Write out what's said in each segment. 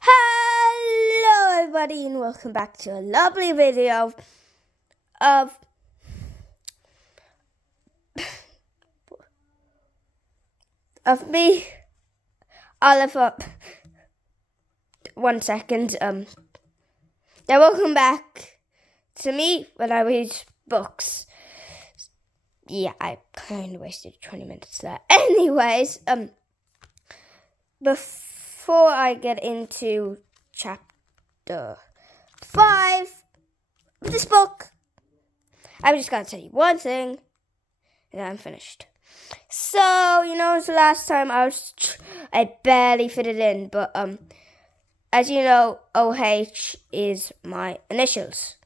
Hello everybody and welcome back to a lovely video of me, Oliver. 1 second. Welcome back to me when I read books. Yeah, I kind of wasted 20 minutes there. Anyways, before I get into chapter 5 of this book, I'm just going to tell you one thing, and I'm finished. So, the last time I barely fit it in, but, as you know, OH is my initials.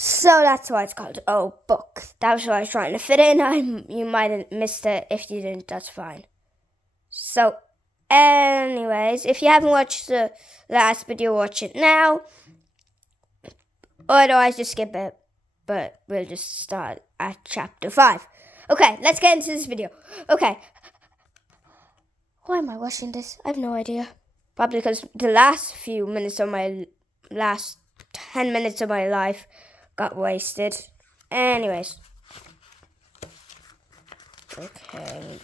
So that's why it's called O Book. That was what I was trying to fit in. You might have missed it. If you didn't, that's fine. So, anyways, if you haven't watched the last video, watch it now. Otherwise, just skip it. But we'll just start at chapter 5. Okay, let's get into this video. Okay. Why am I watching this? I have no idea. Probably because the last 10 minutes of my life got wasted. Anyways. Okay.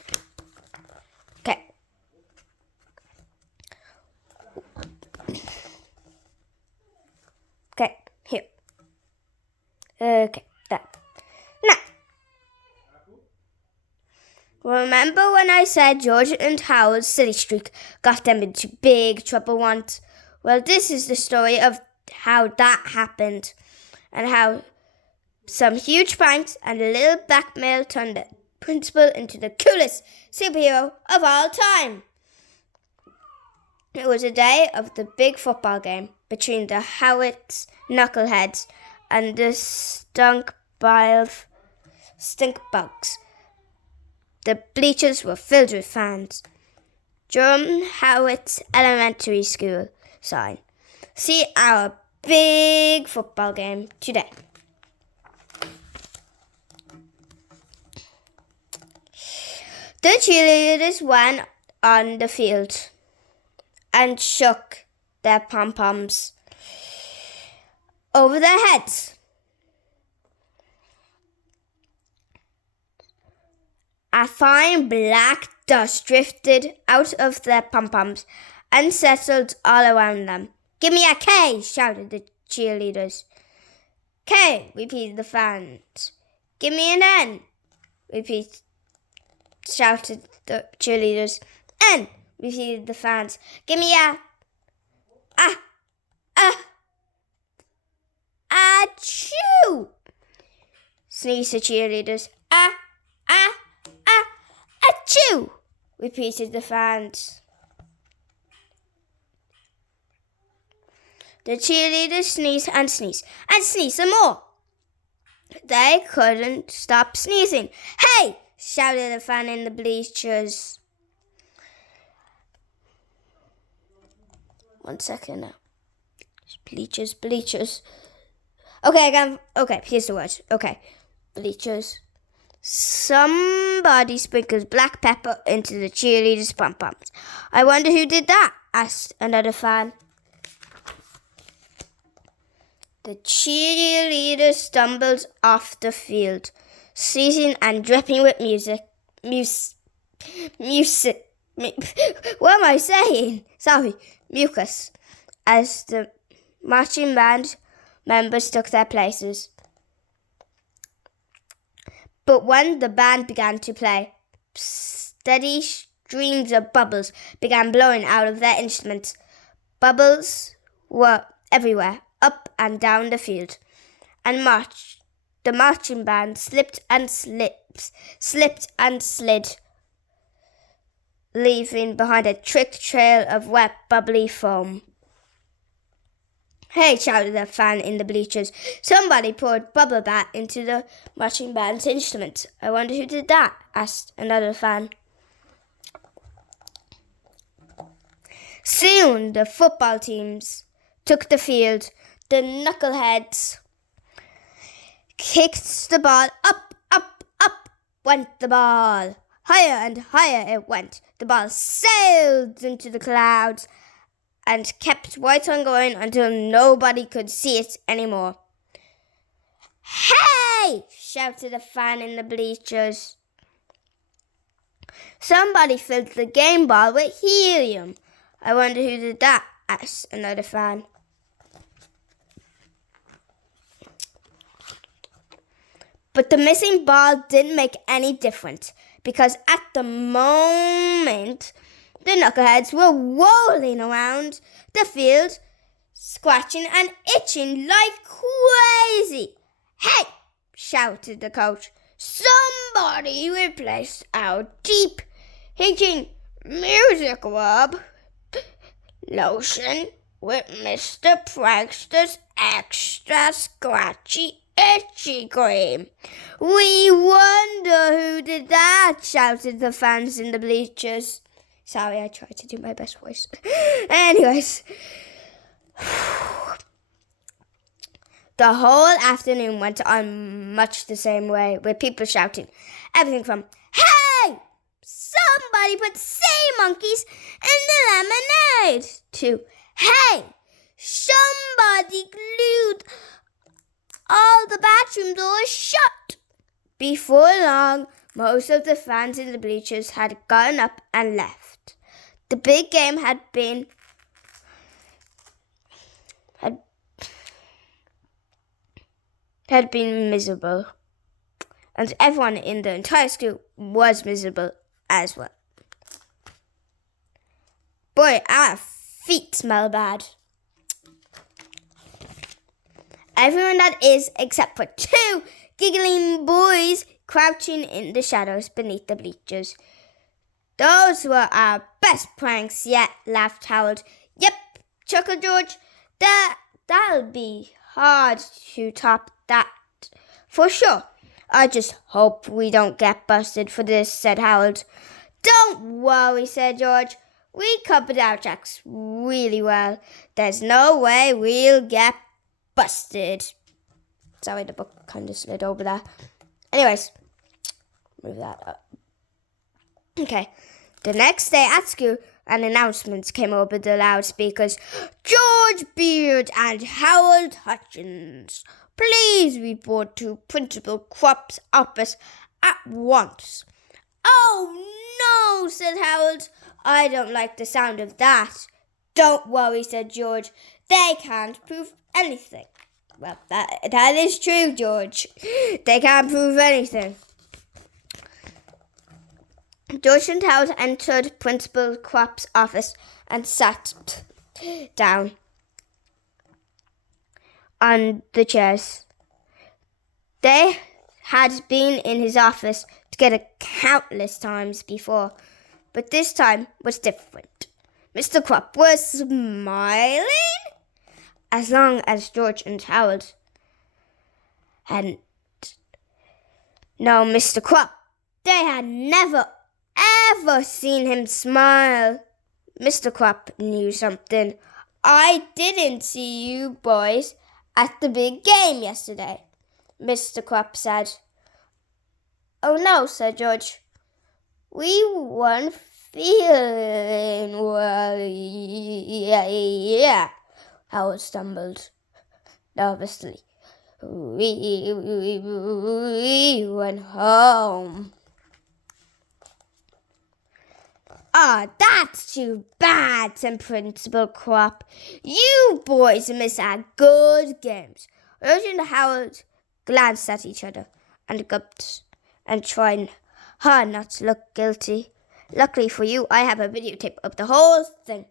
Okay, here. Okay, that. Now, remember when I said George and Howard's silly streak got them into big trouble once? Well, this is the story of how that happened and how some huge pranks and a little blackmail turned the principal into the coolest superhero of all time. It was a day of the big football game between the Howards knuckleheads and the stink bugs. The bleachers were filled with fans. Durham Howards Elementary School sign. See our big football game today. The cheerleaders went on the field and shook their pom-poms over their heads. A fine black dust drifted out of their pom-poms and settled all around them. "Give me a K," shouted the cheerleaders. "K," repeated the fans. "Give me an N," shouted the cheerleaders. "N," repeated the fans. "Give me a achoo," sneezed the cheerleaders. Achoo, repeated the fans. The cheerleaders sneezed and sneezed and sneezed some more. They couldn't stop sneezing. "Hey!" shouted a fan in the bleachers. 1 second now. Bleachers. Okay, here's the word. Okay, bleachers. Somebody sprinkled black pepper into the cheerleaders' pom-poms. "I wonder who did that?" asked another fan. The cheerleaders stumbled off the field, sneezing and dripping with what am I saying? Mucus, as the marching band members took their places. But when the band began to play, steady streams of bubbles began blowing out of their instruments. Bubbles were everywhere, up and down the field, and the marching band slipped and slid, leaving behind a thick trail of wet, bubbly foam. "Hey," shouted a fan in the bleachers. "Somebody poured bubble bath into the marching band's instruments. I wonder who did that?" asked another fan. Soon the football teams took the field. The knuckleheads kicked the ball up went the ball. Higher and higher it went. The ball sailed into the clouds and kept right on going until nobody could see it anymore. "Hey!" shouted a fan in the bleachers. "Somebody filled the game ball with helium. I wonder who did that," asked another fan. But the missing ball didn't make any difference, because at the moment, the knuckleheads were rolling around the field, scratching and itching like crazy. "Hey!" shouted the coach. "Somebody replaced our deep, hitching music rub lotion with Mr. Prankster's extra scratchy itchy cream. We wonder who did that," shouted the fans in the bleachers. Sorry, I tried to do my best voice. Anyways, the whole afternoon went on much the same way, with people shouting everything from "Hey! Somebody put sea monkeys in the lemonade!" to "Hey! Somebody glued all the bathroom doors shut." Before long, most of the fans in the bleachers had gotten up and left. The big game had been miserable, and everyone in the entire school was miserable as well. Boy, our feet smell bad. Everyone, that is, except for 2 giggling boys crouching in the shadows beneath the bleachers. "Those were our best pranks yet," laughed Harold. "Yep," chuckled George. That'll be hard to top that for sure. "I just hope we don't get busted for this," said Harold. "Don't worry," said George. "We covered our tracks really well. There's no way we'll get busted." Sorry, the book kind of slid over there. Anyways, move that up. Okay, the next day at school, an announcement came over the loudspeakers. "George Beard and Harold Hutchins, please report to Principal Crop's office at once." "Oh no," said Harold. "I don't like the sound of that." "Don't worry," said George. "They can't prove anything." Well, that is true, George. They can't prove anything. George and Harold entered Principal Crop's office and sat down on the chairs. They had been in his office together countless times before, but this time was different. Mr. Crop was smiling. As long as George and Harold hadn't known Mr. Crop, they had never, ever seen him smile. Mr. Crop knew something. "I didn't see you boys at the big game yesterday," Mr. Crop said. "Oh no," said George. "We weren't feeling well." Yeah. Howard stumbled nervously. We went home." "Ah, that's too bad," said Principal Crop. "You boys miss our good games." George and Howard glanced at each other and gulped and tried hard not to look guilty. "Luckily for you, I have a videotape of the whole thing."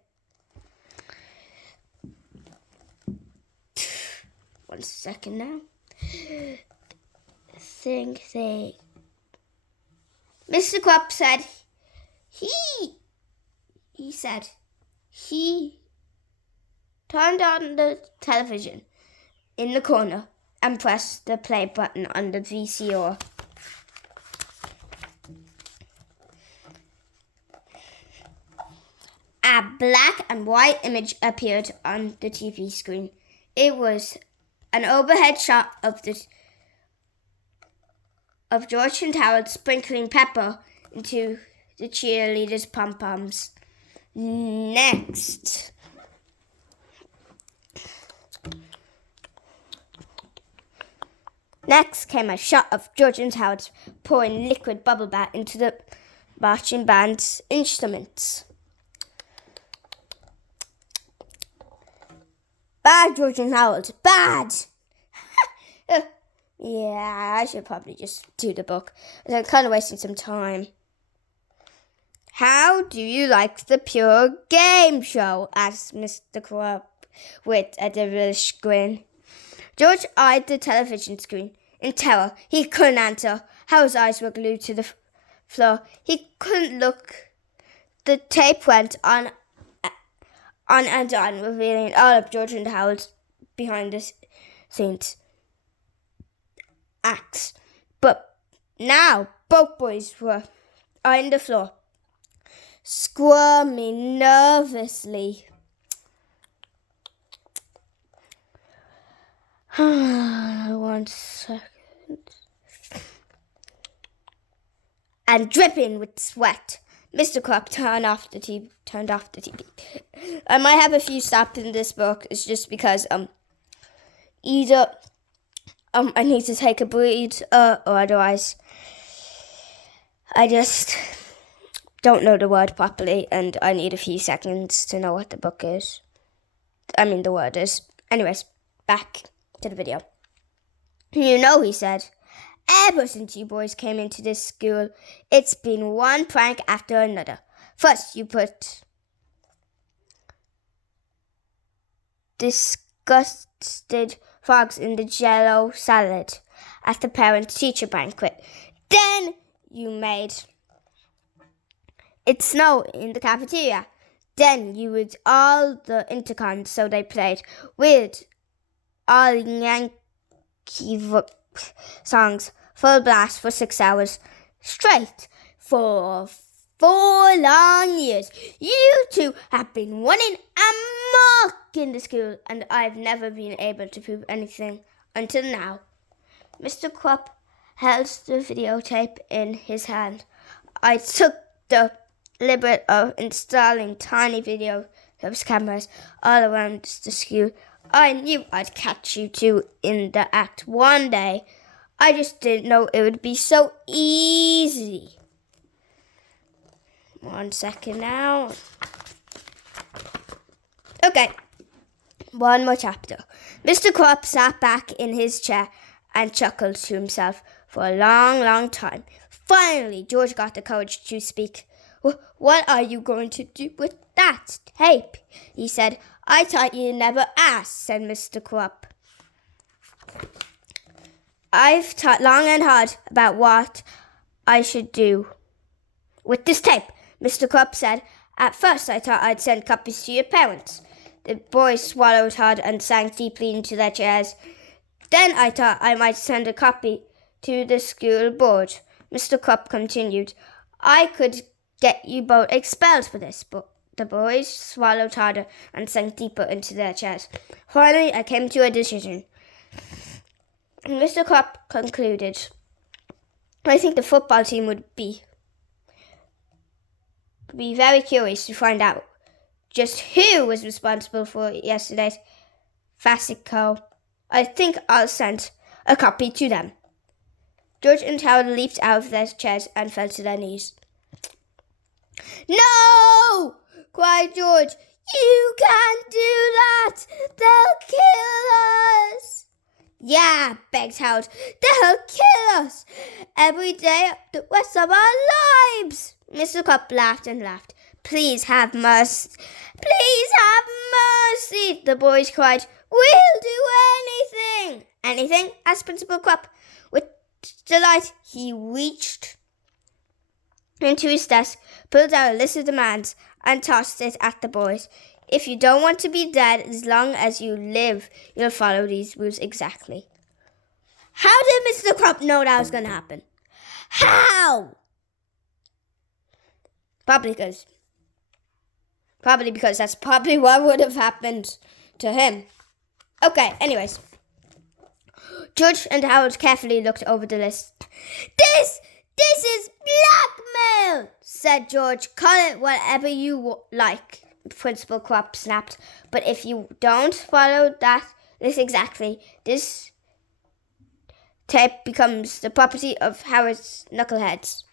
One second now. Think. Mr. Crop said he turned on the television in the corner and pressed the play button on the VCR. A black and white image appeared on the TV screen. It was an overhead shot of George and Harold sprinkling pepper into the cheerleaders' pom-poms. Next came a shot of George and Howard pouring liquid bubble bath into the marching band's instruments. Bad, George and Howard, bad! Yeah, I should probably just do the book. I'm kind of wasting some time. How do you like the Pure Game Show? Asked Mr. Crop with a devilish grin. George eyed the television screen in terror. He couldn't answer. Howard's eyes were glued to the floor. He couldn't look. The tape went on and on, revealing all of George and Howard's behind the scenes acts. But now both boys were on the floor, squirming nervously. One second. And dripping with sweat. Mr. Crop turned off the TV. I might have a few stops in this book. It's just because either I need to take a breather or otherwise I just don't know the word properly and I need a few seconds to know what the book is. The word is. Anyways, back to the video. You know, he said, ever since you boys came into this school, it's been one prank after another. First, you put disgusted frogs in the Jell-O salad at the parent-teacher banquet. Then you made it snow in the cafeteria. Then you would all the intercons so they played with all Yankee songs full blast for 6 hours straight for 4 long years. You two have been running amok in the school, and I've never been able to prove anything until now. Mr. Crop held the videotape in his hand. I took the liberty of installing tiny video cameras all around the school. I knew I'd catch you two in the act one day. I just didn't know it would be so easy. 1 second now. Okay, one more chapter. Mr. Crop sat back in his chair and chuckled to himself for a long, long time. Finally, George got the courage to speak. What are you going to do with that tape? He said. I thought you never asked, said Mr. Crop. I've thought long and hard about what I should do with this tape, Mr. Crop said. At first, I thought I'd send copies to your parents. The boys swallowed hard and sank deeply into their chairs. Then I thought I might send a copy to the school board. Mr. Crop continued. I could get you both expelled for this, but the boys swallowed harder and sank deeper into their chairs. Finally, I came to a decision. Mr. Crop concluded. I think the football team would be very curious to find out just who was responsible for yesterday's fiasco. I think I'll send a copy to them. George and Howard leaped out of their chairs and fell to their knees. No! Cried George. You can't do that! They'll kill us! Yeah, begged Howard. They'll kill us every day the rest of our lives. Mr. Crop laughed and laughed. Please have mercy. Please have mercy, the boys cried. We'll do anything. Anything? Asked Principal Crop. With delight, he reached into his desk, pulled out a list of demands, and tossed it at the boys. If you don't want to be dead as long as you live, you'll follow these rules exactly. How did Mr. Crop know that was going to happen? How? Probably because that's probably what would have happened to him. Okay, anyways. George and Howard carefully looked over the list. This This is blackmail, said George. Call it whatever you like, Principal Crop snapped. But if you don't follow this exactly, this tape becomes the property of Howard's knuckleheads.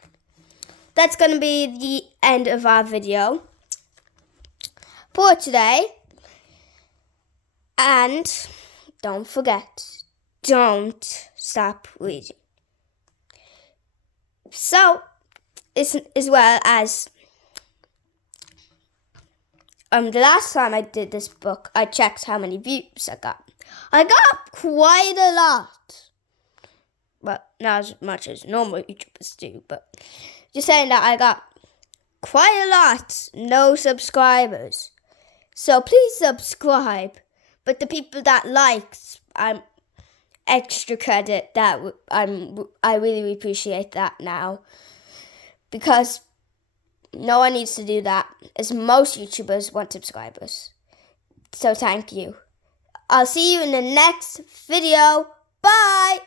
That's going to be the end of our video for today. And don't forget, don't stop reading. So, as well as the last time I did this book, I checked how many views I got. I got quite a lot. Well, not as much as normal YouTubers do, but just saying that I got quite a lot, no subscribers. So please subscribe. But the people that liked, I'm extra credit. That I really appreciate that now, because no one needs to do that, as most YouTubers want subscribers. So thank you. I'll see you in the next video. Bye.